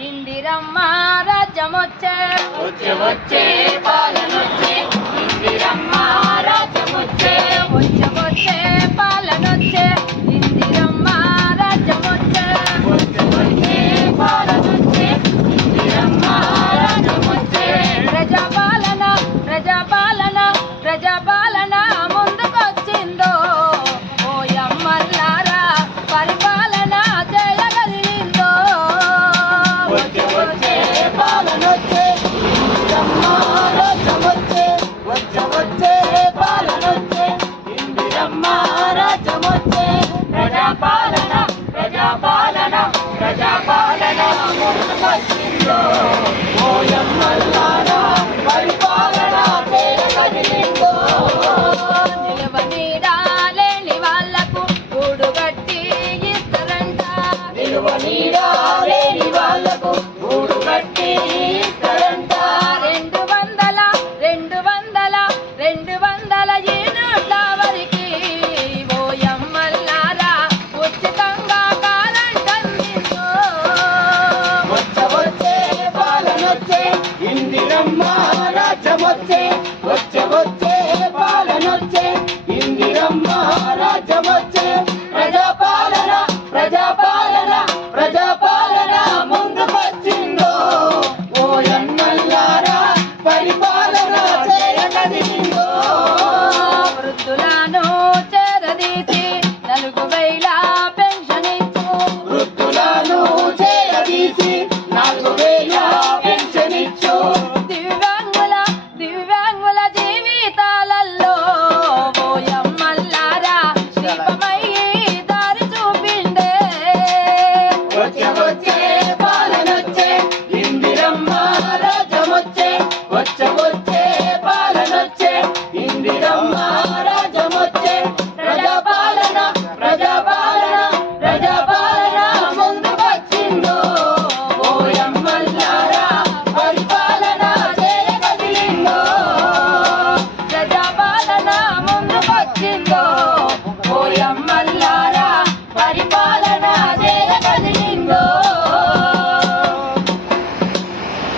ఇందిరమ్మ రాజ్యం వచ్చే వచ్చే వచ్చే. la noche, tan mala, tan Indira వచ్చిందో? ఓయమ్మల్లారా పరిపాలన చేయ కదిలిందో?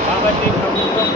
కాబట్టి ప్రభుత్వం